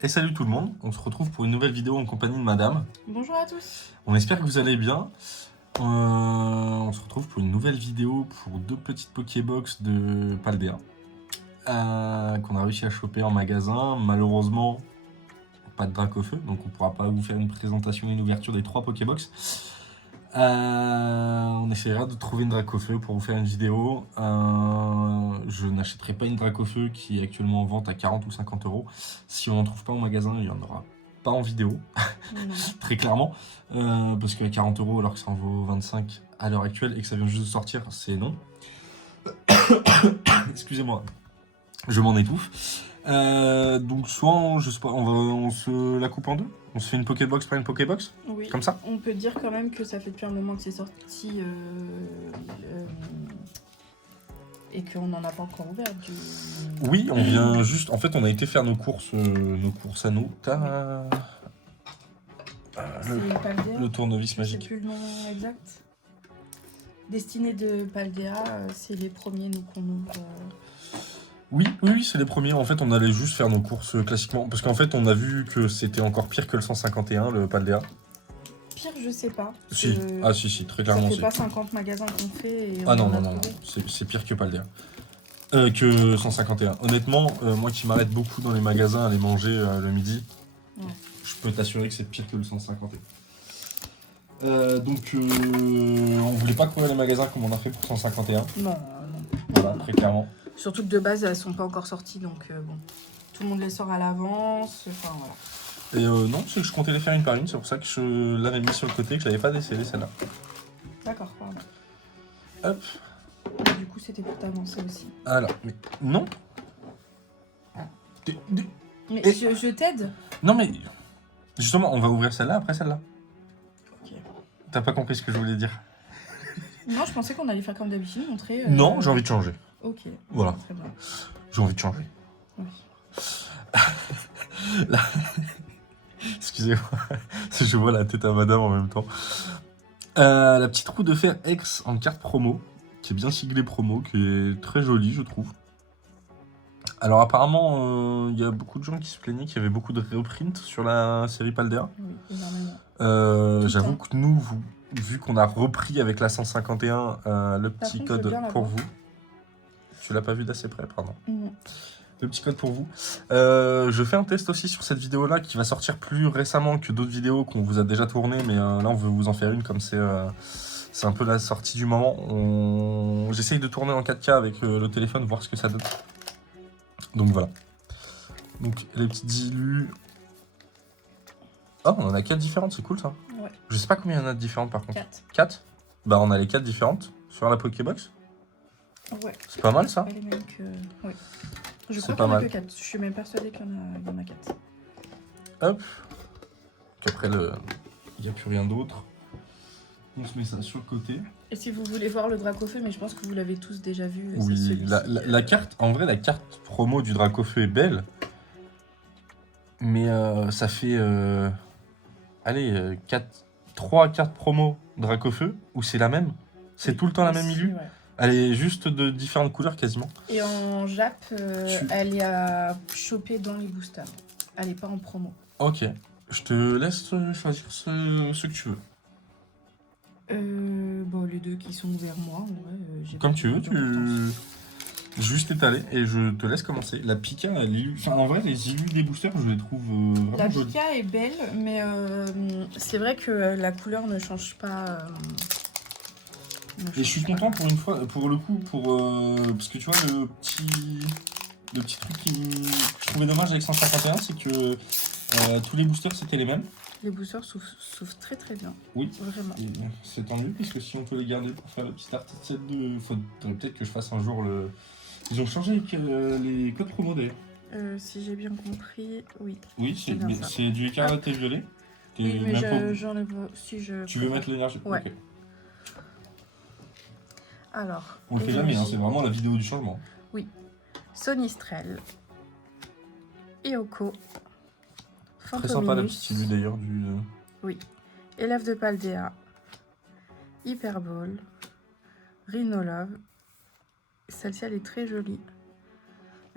Et salut tout le monde, on se retrouve pour une nouvelle vidéo en compagnie de madame. Bonjour à tous. On espère que vous allez bien. On se retrouve pour une nouvelle vidéo pour deux petites Pokébox de Paldea qu'on a réussi à choper en magasin. Malheureusement, pas de Dracofeu, donc on pourra pas vous faire une présentation et une ouverture des trois Pokébox. On essaiera de trouver une Dracofeu pour vous faire une vidéo. Je n'achèterai pas une Dracofeu qui est actuellement en vente à 40 ou 50 euros. Si on n'en trouve pas au magasin, il n'y en aura pas en vidéo, très clairement. Parce qu'à 40 euros alors que ça en vaut 25 à l'heure actuelle et que ça vient juste de sortir, c'est non. Excusez-moi, je m'en étouffe. Donc soit, je sais pas, on se la coupe en deux. On se fait une Pokébox par une Pokébox. Oui. Comme ça. On peut dire quand même que ça fait depuis un moment que c'est sorti et qu'on n'en a pas encore ouvert. Oui, on vient juste. En fait, on a été faire nos courses à nous. Le tournevis magique. Je sais plus le nom exact. Destiné de Paldea, c'est les premiers nous qu'on ouvre. Oui, c'est les premiers. En fait, on allait juste faire nos courses classiquement. Parce qu'en fait, on a vu que c'était encore pire que le 151, le Paldea. Pire, je sais pas. Si. Ah, si, très clairement. Ça fait pas 50 magasins qu'on fait. Et ah non. C'est pire que Paldea. Que 151. Honnêtement, moi qui m'arrête beaucoup dans les magasins à aller manger le midi, ouais. Je peux t'assurer que c'est pire que le 151. Donc, on voulait pas courir les magasins comme on a fait pour 151. Non. Voilà, très clairement. Surtout que de base, elles sont pas encore sorties, donc bon. Tout le monde les sort à l'avance, enfin voilà. Et non, c'est que je comptais les faire une par une, c'est pour ça que je l'avais mis sur le côté, que je l'avais pas décédé celle-là. D'accord, pardon. Hop. Du coup, c'était pour t'avancer aussi. Alors, mais non. Mais je t'aide. Non, mais justement, on va ouvrir celle-là après celle-là. Ok. T'as pas compris ce que je voulais dire? Non, je pensais qu'on allait faire comme d'habitude, montrer. Non, j'ai envie de changer. Ok. Voilà. Très bien. J'ai envie de changer. Oui. Là... Excusez-moi, je vois la tête à madame en même temps. La petite roue de fer X en carte promo, qui est bien siglée promo, qui est très jolie, je trouve. Alors apparemment, il y a beaucoup de gens qui se plaignaient qu'il y avait beaucoup de reprints sur la série Paldea. Oui, énormément. J'avoue que nous, vu qu'on a repris avec la 151 le petit code pour vous. Tu l'as pas vu d'assez près, pardon. Non. Le petit code pour vous. Je fais un test aussi sur cette vidéo-là qui va sortir plus récemment que d'autres vidéos qu'on vous a déjà tournées, mais là on veut vous en faire une comme c'est un peu la sortie du moment. J'essaye de tourner en 4K avec le téléphone, voir ce que ça donne. Donc voilà. Donc les petites illus. Oh, on en a 4 différentes, c'est cool ça. Ouais. Je sais pas combien il y en a de différentes par contre. 4. 4 ? Bah on a les 4 différentes sur la Pokébox. Ouais. C'est pas mal ça. Pas les mêmes que... Ouais. Je c'est crois pas qu'il y en a mal. que 4. Je suis même persuadée qu'il y en a 4. Hop. Qu'après il n'y a plus rien d'autre. On se met ça sur le côté. Et si vous voulez voir le Dracofeu, mais je pense que vous l'avez tous déjà vu. Oui, la carte, en vrai, la carte promo du Dracofeu est belle. Mais ça fait... allez, 3 cartes promo Dracofeu, où c'est la même. C'est tout le temps la même illu. Ouais. Elle est juste de différentes couleurs quasiment. Et en Jap, elle est à choper dans les boosters. Elle est pas en promo. Ok. Je te laisse choisir ce que tu veux. Bon, les deux qui sont vers moi, en vrai, comme tu veux, tu juste étaler et je te laisse commencer. La Pika, enfin en vrai, les illus des boosters, je les trouve vraiment la jolies. Pika est belle, mais c'est vrai que la couleur ne change pas. Et je suis content pour une fois, pour le coup, parce que tu vois, le petit truc que je trouvais dommage avec 151, c'est que tous les boosters c'était les mêmes. Les boosters souffrent très très bien. Oui, vraiment. C'est tant mieux, puisque si on peut les garder pour faire le petit article set il faudrait peut-être que je fasse un jour le... Ils ont changé les codes promo d'ailleurs. Si j'ai bien compris, oui. Oui, c'est du écarlate et violet. Oui, mais j'enlève si je... Tu veux mettre l'énergie? Ouais. Okay. Alors... On le fait jamais, hein, c'est vraiment la vidéo du changement. Oui. Sonistrel. Ioko. Très sympa la petite illue d'ailleurs du... Oui. Élève de Paldea. Hyperball. Rhinolove. Celle-ci elle est très jolie.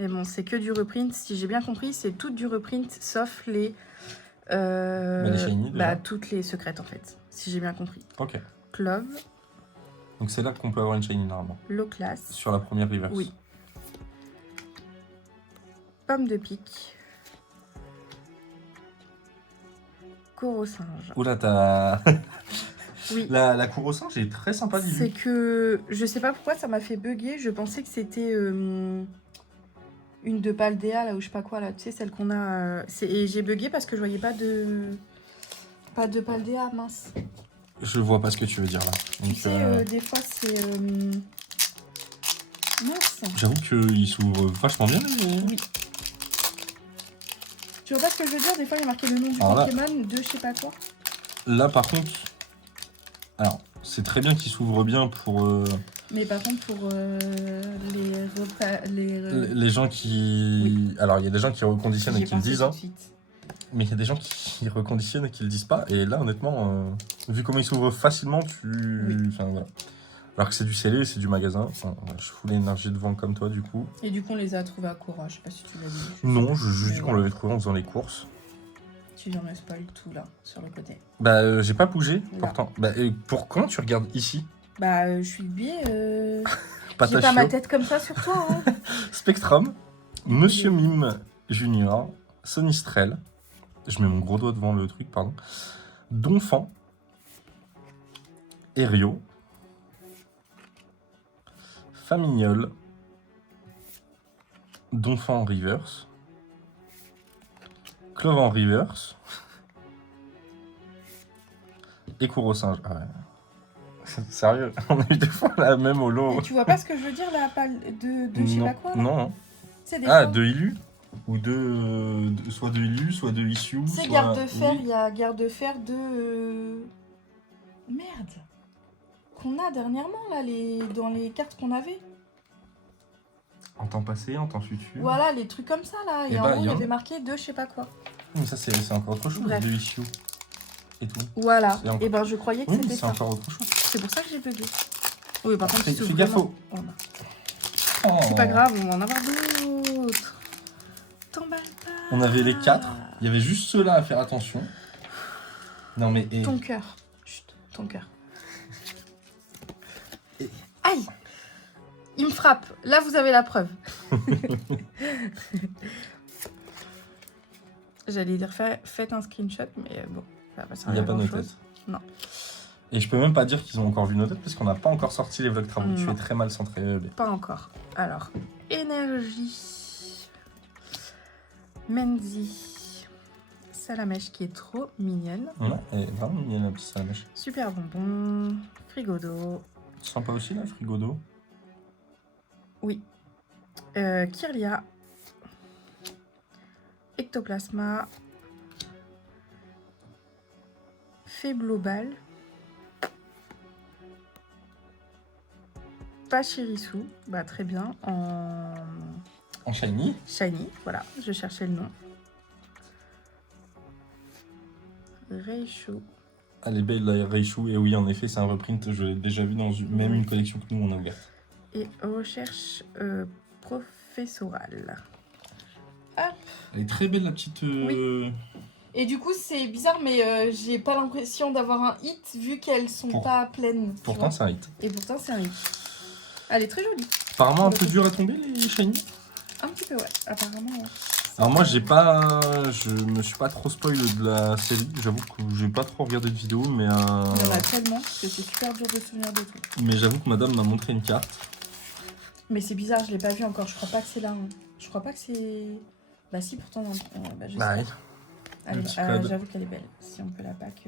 Mais bon, c'est que du reprint. Si j'ai bien compris, c'est tout du reprint, sauf les... les shiny, déjà. toutes les secrètes, en fait. Si j'ai bien compris. Ok. Clove, Donc c'est là qu'on peut avoir une shiny, normalement. low class. Sur la première reverse. Oui. Pomme de pique. Coro-singe. Oula, t'as... Oui. La cour au singe est très sympa, Lily. C'est que... Je sais pas pourquoi ça m'a fait bugger. Je pensais que c'était... une de Paldea, là, ou je sais pas quoi, là. Tu sais, celle qu'on a... Et j'ai bugué parce que je voyais pas de... Pas de Paldea, mince. Je vois pas ce que tu veux dire, là. Donc, Tu sais, des fois, c'est... Mince. J'avoue qu'il s'ouvre vachement bien. Oui. Tu vois pas ce que je veux dire? Des fois, il y a marqué le nom du Alors là- Pokémon, de je sais pas quoi. Là, par contre... Alors, c'est très bien qu'il s'ouvre bien pour Mais par contre, pour les gens qui... Oui. Alors, il y a des gens qui reconditionnent et J'y ai qui le pensé disent, tout hein. de suite. Mais il y a des gens qui reconditionnent et qui le disent pas. Et là, honnêtement, vu comment il s'ouvre facilement, Oui. Enfin, voilà. Alors que c'est du scellé, c'est du magasin. Enfin, voilà, je fous l'énergie de vente comme toi, du coup. Et du coup, on les a trouvés à Cora. Je sais pas si tu l'as dit. Non, je juste Mais dis qu'on voilà. l'avait trouvé en faisant les courses. Tu viens me spoil tout là, sur le côté. Bah, j'ai pas bougé, Là. pourtant. Bah, et pour quand tu regardes ici? Bah, je suis biais. J'ai Patachio, pas ma tête comme ça sur toi. Hein. Spectrum, Monsieur Mime Junior, Sonistrel. Je mets mon gros doigt devant le truc, pardon. Donphan. Erio. Famignol. Donphan en reverse. Clove en reverse. Et Couro-singe. Ah ouais. Sérieux, on a eu deux fois la même au lot. Et tu vois pas ce que je veux dire là, de je sais Non, pas quoi là. non. C'est des Ah, fois. de Ilu. Ou soit de Ilu, soit de Issue. C'est soit... garde de fer, Oui. il y a garde de fer de... Merde. Qu'on a dernièrement là, dans les cartes qu'on avait. En temps passé, en temps futur. Voilà, les trucs comme ça là. Et Eh en bah, haut, il y y en a. avait marqué de je sais pas quoi. Mais ça, c'est encore autre chose, Bref. de Issue. Et tout. Voilà. C'est encore- Et ben je croyais que Oui, c'était c'est ça. encore autre chose. C'est pour ça que j'ai bugué. Oui, par contre, Fais- il s'ouvre fais gaffe vraiment. au- Voilà. Oh. C'est pas grave, on va en avoir d'autres. T'emballes pas. On avait les 4. Il y avait juste ceux-là à faire attention. Non, mais. Ton cœur. Chut, ton cœur. Et- Aïe. Il me frappe. Là, vous avez la preuve. J'allais dire faites un screenshot, mais bon, ça va pas Il servir n'y a pas à nos grand-chose. têtes. Non. Et je peux même pas dire qu'ils ont encore vu nos têtes parce qu'on n'a pas encore sorti les vlogs travaux. Tu Non. es très mal centré, bébé. Pas encore. Alors, énergie. Menzi. Salamèche qui est trop mignonne. Ouais, et vraiment, il y a la petite salamèche. Super bonbon. Frigodo. Sympa aussi, là, frigodo. Oui. Kirlia. Ectoplasma. Feblobal. Pachirisu. Bah, très bien. En En shiny. shiny. Voilà, je cherchais le nom. Reichu. Elle est belle, la Reichu. Et oui, en effet, c'est un reprint. Je l'ai déjà vu dans même Oui. une collection que nous, on a ouverte. Et recherche professorale. Hop. Elle est très belle, la petite. Et du coup, c'est bizarre, mais j'ai pas l'impression d'avoir un hit vu qu'elles sont pas pleines. tu Pourtant, vois. c'est un hit. Et pourtant, c'est un hit. Elle est très jolie. Apparemment, un peu dur à tomber, les shiny. Un petit peu, ouais. Apparemment, ouais. Alors moi je me suis pas trop spoil de la série, j'avoue que j'ai pas trop regardé de vidéos, mais Il y en a tellement que c'est super dur de se souvenir de tout. mais j'avoue que madame m'a montré une carte. Mais c'est bizarre, je l'ai pas vu encore. Je crois pas que c'est là. Hein. Je crois pas que c'est... Bah si, pourtant, non. Bah, je sais. Bah oui. Allez, le petit code. j'avoue qu'elle est belle. Si on peut la pack.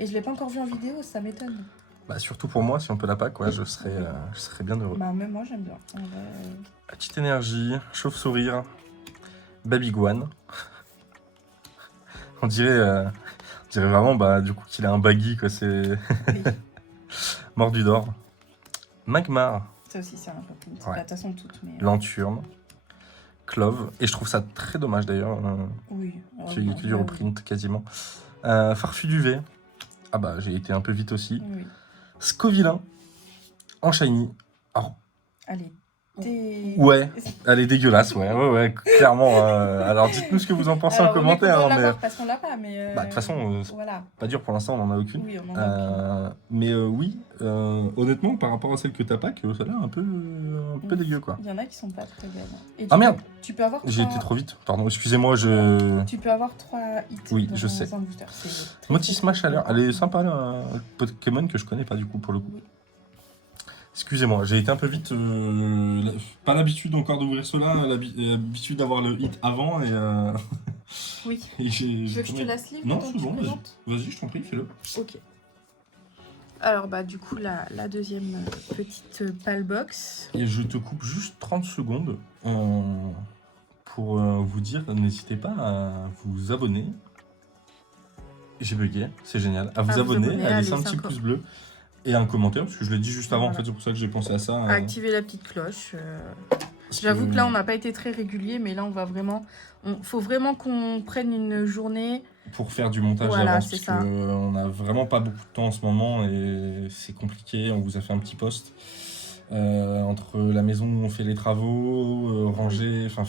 Et je l'ai pas encore vue en vidéo, ça m'étonne. Bah surtout pour moi, si on peut la pack, ouais, je serais bien heureux. Bah même moi, j'aime bien. En vrai, Petite énergie, chauve-sourire, babiguane. on dirait vraiment bah du coup qu'il a un baggy quoi, c'est oui. mordu d'or. Magmar, Ça aussi, c'est un peu. Ouais. De toute façon, toutes. Mais... Lanturne, Clove, et je trouve ça très dommage d'ailleurs. Oui. Qu'il y ait que du reprint quasiment. Farfu duvet. Ah bah j'ai été un peu vite aussi. Oui. Scovillain en shiny. Alors Allez. Ouais, elle est dégueulasse, ouais, clairement. Alors dites-nous ce que vous en pensez en commentaire. On est content de Hein, mais... l'avoir parce qu'on l'a pas, mais... Bah, de toute façon, voilà. pas dur pour l'instant, on en a aucune. Oui, on en a aucune. Mais oui, honnêtement, par rapport à celle que t'as pas, que ça a l'air un peu dégueu, quoi. Il y en a qui sont pas très belles. Et Ah merde, tu peux avoir j'ai été trop vite. Pardon, excusez-moi, je... Tu peux avoir 3 hits Oui, dans je sais. un booster. C'est très, Motisma très, très Chaleur, bien. elle est sympa, là, un Pokémon que je connais pas, du coup, pour le coup. Oui. Excusez-moi, j'ai été un peu vite. Pas l'habitude encore d'ouvrir cela, l'habitude d'avoir le hit avant et. Oui. et Tu veux que je te laisse lire? Non, c'est bon, vas-y, je t'en prie, fais-le. Ok. Alors, bah, du coup, la deuxième petite Palbox. Et je te coupe juste 30 secondes pour vous dire, n'hésitez pas à vous abonner. J'ai bugué, c'est génial. À vous abonner, à laisser un petit pouce bleu et un commentaire, parce que je l'ai dit juste avant, en fait, c'est pour ça que j'ai pensé à ça. À activer la petite cloche. J'avoue que là, on n'a pas été très régulier, mais là, on va vraiment... faut vraiment qu'on prenne une journée... Pour faire du montage d'avance, parce qu'on n'a vraiment pas beaucoup de temps en ce moment et c'est compliqué. On vous a fait un petit post entre la maison où on fait les travaux, ranger, enfin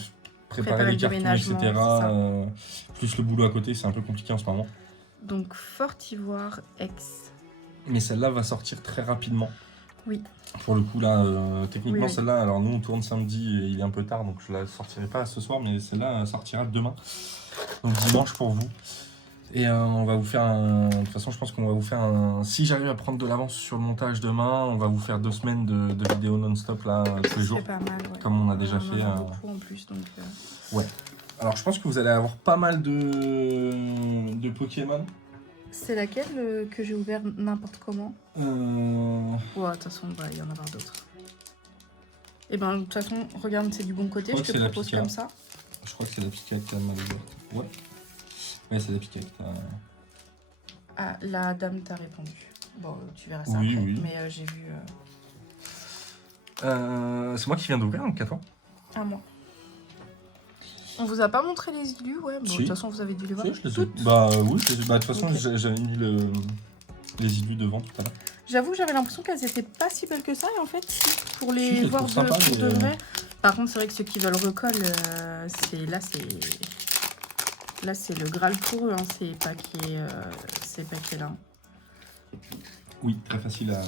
préparer les cartons, etc. Plus le boulot à côté, c'est un peu compliqué en ce moment. Donc, Fortivoire X. Mais celle-là va sortir très rapidement. Oui. Pour le coup, là, techniquement, oui. celle-là, alors nous, on tourne samedi et il est un peu tard, donc je la sortirai pas ce soir, mais celle-là sortira demain. Donc dimanche pour vous. Et on va vous faire un... De toute façon, je pense qu'on va vous faire un... Si j'arrive à prendre de l'avance sur le montage demain, on va vous faire 2 semaines de vidéos non-stop, là, tous les jours. C'est pas mal, ouais. Comme on a déjà fait. Beaucoup en plus, donc... Ouais. Alors, je pense que vous allez avoir pas mal de Pokémon. C'est laquelle que j'ai ouvert n'importe comment Ouais, de toute façon, il va y en avoir d'autres. Et ben, de toute façon, regarde, c'est du bon côté, je te propose comme ça. Je crois que c'est la Pika que t'as mal ouverte. Ouais. Ouais, c'est la Pika que t'as... Ah, la dame t'a répondu. Bon, tu verras ça oui, après, oui. Mais j'ai vu... C'est moi qui viens d'ouvrir, donc attends. Ah, moi. On vous a pas montré les illus, ouais. Bon, de toute façon, vous avez dû les voir. Si, je les ai... Bah oui, de toute façon, okay. J'avais mis les illus devant tout à l'heure. J'avoue, j'avais l'impression qu'elles étaient pas si belles que ça, et en fait, pour les voir de vrai. Par contre, c'est vrai que ceux qui veulent recolle, là, c'est le Graal pour eux, hein, ces paquets-là. Oui, très facile à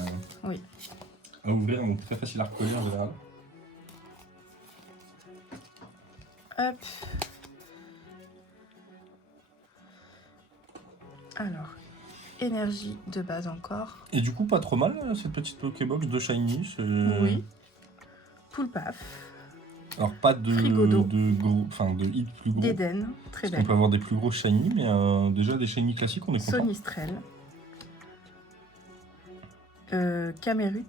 ouvrir, donc très facile à recoller en général. Hop. Alors, énergie de base encore. Et du coup, pas trop mal, cette petite Pokébox de Shiny. Oui. Poulpaf. Alors, pas de gros, enfin de hit plus gros. D'Eden, très belle. On peut avoir des plus gros Shiny, mais déjà des Shiny classiques, on est content. Sonistrel. Camerut.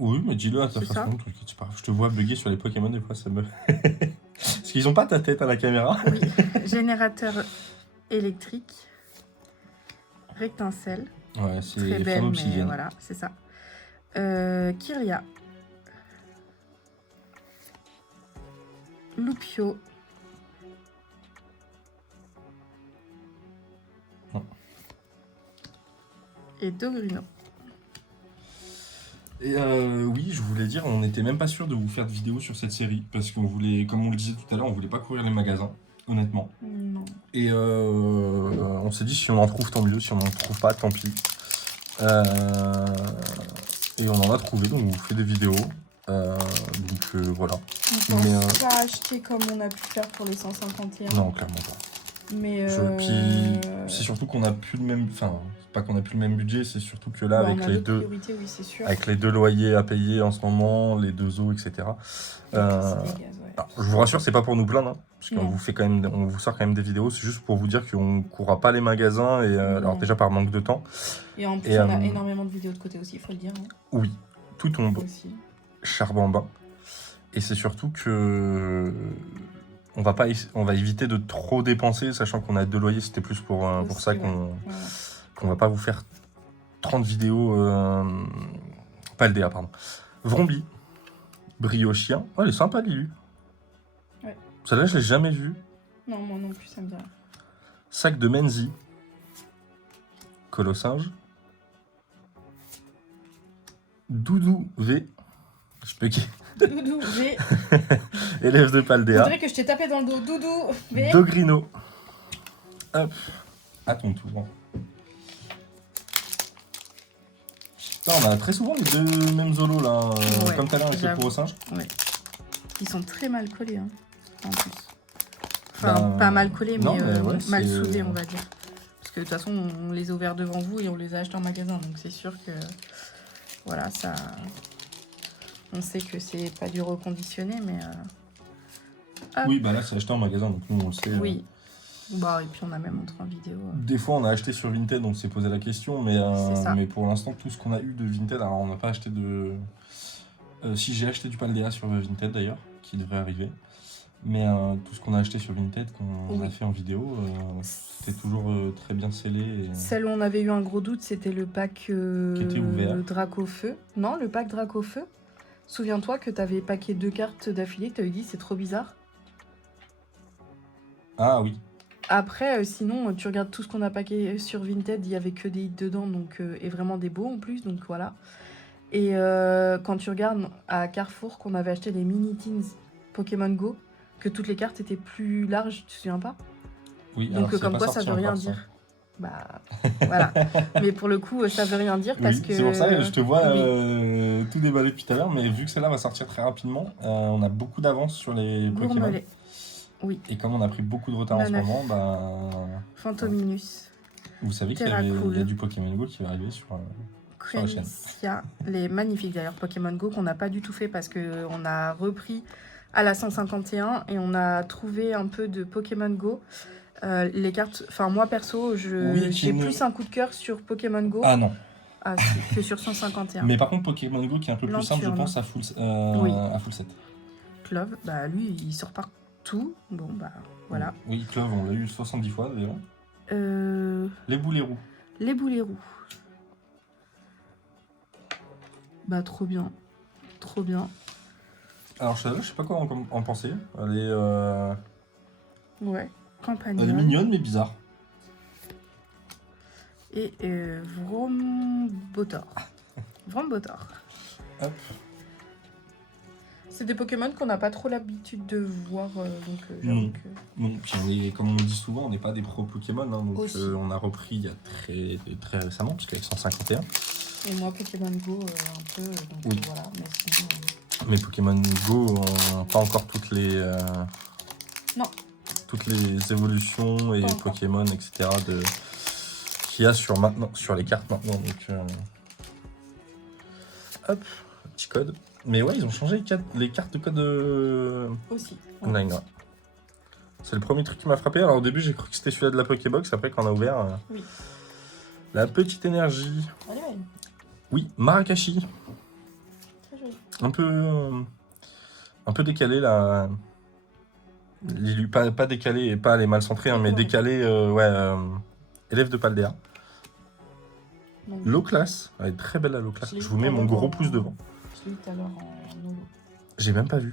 Oui, mais dis-le à ta façon, je te vois bugger sur les Pokémon, des fois ça me... Parce qu'ils ont pas ta tête à la caméra. Oui, générateur électrique, rectincelle. Ouais, c'est très belle, mais voilà, c'est ça. Kirlia. Lupio. Non. Et Dogrino. Et oui, je voulais dire, on n'était même pas sûr de vous faire de vidéo sur cette série, parce qu'on voulait, comme on le disait tout à l'heure, on voulait pas courir les magasins, honnêtement. Non. Et on s'est dit, si on en trouve, tant mieux, si on n'en trouve pas, tant pis. Et on en a trouvé, donc on vous fait des vidéos. Donc voilà. On ne pas acheter comme on a pu faire pour les 151. Non, clairement pas. Mais puis c'est surtout qu'on a plus le même, enfin pas qu'on a plus le même budget, c'est surtout que là avec les deux, oui, sûr. avec les 2 loyers à payer en ce moment, les 2 eaux, etc. Alors, je vous rassure, c'est pas pour nous plaindre, hein, parce qu'on vous fait quand même, on vous sort quand même des vidéos, c'est juste pour vous dire qu'on courra pas les magasins et alors déjà par manque de temps. Et en plus on a énormément de vidéos de côté aussi, il faut le dire. Hein. Oui, tout tombe. Charbamba. Et c'est surtout que on va éviter de trop dépenser, sachant qu'on a 2 loyers, c'était plus pour ça qu'on va pas vous faire 30 vidéos. Paldea, pardon. Vrombi. Briochien. Oh, elle est sympa, Lilu. Ouais. Celle-là, je l'ai jamais vue. Non, moi non plus, ça me dit rien. Sac de Menzi. Colossinge. Doudou V. Je peux qui Doudou, V. Élève de Je Paldea. dirais que je t'ai tapé dans le dos. Doudou, V. Dogrino. Hop. À ton tour. Putain, on a très souvent les deux mêmes zolos là. Ouais, comme tout à l'heure avec le j'avoue. pour au singe. Ouais. Ils sont très mal collés, hein, en plus. Enfin, Ben, pas mal collés, non, mais, mais ouais, mal c'est- soudés, on va dire. Parce que de toute façon, on les a ouverts devant vous et on les a achetés en magasin. Donc c'est sûr que, voilà, ça... On sait que c'est pas du reconditionné, mais... hop. Oui, bah là c'est acheté en magasin, donc nous on le sait. Oui. Bah, et puis on a même montré en vidéo. Des fois on a acheté sur Vinted, donc c'est posé la question, C'est ça. mais pour l'instant tout ce qu'on a eu de Vinted, alors on n'a pas acheté de... si j'ai acheté du Paldea sur Vinted d'ailleurs, qui devrait arriver, mais tout ce qu'on a acheté sur Vinted, qu'on a Oui. fait en vidéo, c'était toujours très bien scellé. Et... Celle où on avait eu un gros doute, c'était le pack Qui était ouvert. Draco-Feu. Non, le pack Draco-Feu. Souviens-toi que t'avais packé 2 cartes d'affilée, que t'avais dit c'est trop bizarre. Ah oui, Après, sinon, tu regardes tout ce qu'on a packé sur Vinted, il y avait que des hits dedans, donc, et vraiment des beaux en plus, donc voilà. Et quand tu regardes à Carrefour qu'on avait acheté les mini teens Pokémon Go, que toutes les cartes étaient plus larges, tu te souviens pas? oui. Donc alors, comme c'est quoi pas ça sorti veut rien encore, ça. dire. Bah voilà. Mais pour le coup, ça veut rien dire parce Oui, que... c'est pour ça que je te vois Oui. tout déballer depuis tout à l'heure, mais vu que celle-là va sortir très rapidement, on a beaucoup d'avance sur les Pokémon. Gourmelet. Oui. Et comme on a pris beaucoup de retard en ce Nanaf. moment, bah, Fantominus. vous savez qu'il y Terracool. a du Pokémon Go qui va arriver sur la chaîne. Quencia. Les magnifiques d'ailleurs Pokémon Go qu'on n'a pas du tout fait parce qu'on a repris à la 151 et on a trouvé un peu de Pokémon Go. Les cartes, enfin moi perso, Oui, j'ai qui ne- plus un coup de cœur sur Pokémon Go Ah non. que sur 151. Mais par contre, Pokémon Go qui est un peu plus simple, je Lanturne. pense, à full, Oui. à full set. Clove, bah lui il sort partout. Bon bah voilà. Oui, Clove, on l'a eu 70 fois d'ailleurs. Les boulets roux. Les boulets roux. Bah trop bien. Trop bien. Alors, je sais pas quoi en penser. Ouais. Elle est Campagnol. mignonne, mais bizarre. Et Vrombotor. Vrombotor. Hop. C'est des Pokémon qu'on n'a pas trop l'habitude de voir, donc j'avoue Mm. que... Bon, puis comme on le dit souvent, on n'est pas des pros Pokémon, hein, donc Aussi. on a repris il y a très récemment, parce qu'avec 151. Et moi, Pokémon Go, un peu, donc Oui. voilà, mais sinon... Mais Pokémon Go, on n'a pas encore Non. toutes les évolutions et Pas encore. Pokémon, etc. qu'il y a sur les cartes maintenant. Donc, hop, petit code. Mais ouais, ils ont changé les cartes de code Aussi. online. Ouais. C'est le premier truc qui m'a frappé. Alors au début, j'ai cru que c'était celui-là de la Pokébox. Après, quand on a ouvert, Oui. la petite énergie. Elle est belle. Oui, Marakashi. Très jolie. Un peu décalé là. Pas décalé et pas les mal centrés, hein, mais Ouais. décalé, élève de Paldea. Donc, Low class, elle est très belle la low class. Je l'ai Je eu vous mets tout à mon l'heure gros en- pouce devant. je l'ai eu tout à l'heure en holo. J'ai même pas vu.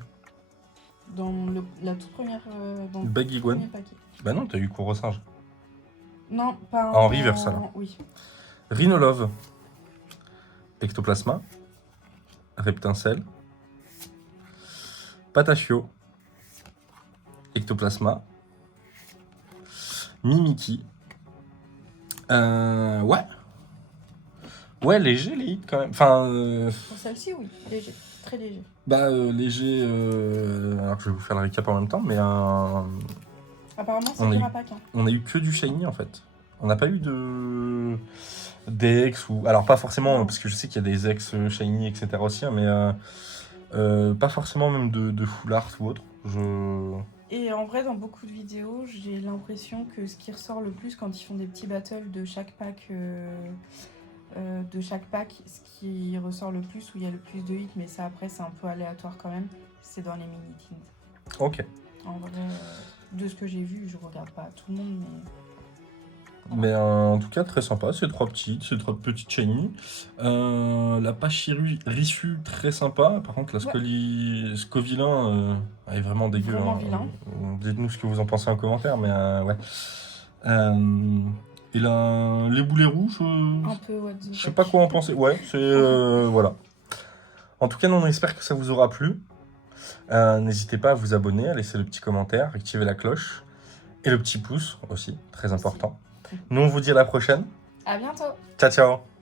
Dans la toute première... dans le Baggy Gwen. premier paquet. Bah non, t'as eu cours au singe. Non, pas En reverse, alors. Oui. Rhinolove. Ectoplasma. Reptincelle. Patachio. Ectoplasma. Mimiki. Ouais. Ouais, léger les hits quand même. Enfin, Pour celle-ci, oui. Léger. Très léger. léger. Alors je vais vous faire le récap en même temps, mais Apparemment, On c'est a du eu- rapac. Hein. on a eu que du shiny en fait. On n'a pas eu d'ex ou. Alors pas forcément, parce que je sais qu'il y a des ex shiny, etc. aussi, hein, mais pas forcément même de full art ou autre. Et en vrai, dans beaucoup de vidéos, j'ai l'impression que ce qui ressort le plus quand ils font des petits battles de chaque pack, ce qui ressort le plus, où il y a le plus de hits, mais ça après c'est un peu aléatoire quand même, c'est dans les mini teens. Ok. En vrai, de ce que j'ai vu, je regarde pas tout le monde, mais Mais en tout cas, très sympa. Ces trois petites shiny. La Pachirisu, très sympa. Par contre, la Scovillain est vraiment dégueu. Vraiment hein. vilain. Dites-nous ce que vous en pensez en commentaire, mais ouais. Et les boulets rouges, un peu what the je sais fuck. pas quoi en penser. Ouais, c'est voilà. En tout cas, nous, on espère que ça vous aura plu. N'hésitez pas à vous abonner, à laisser le petit commentaire, activer la cloche et le petit pouce aussi, très important. Nous, on vous dit à la prochaine. À bientôt. Ciao, ciao.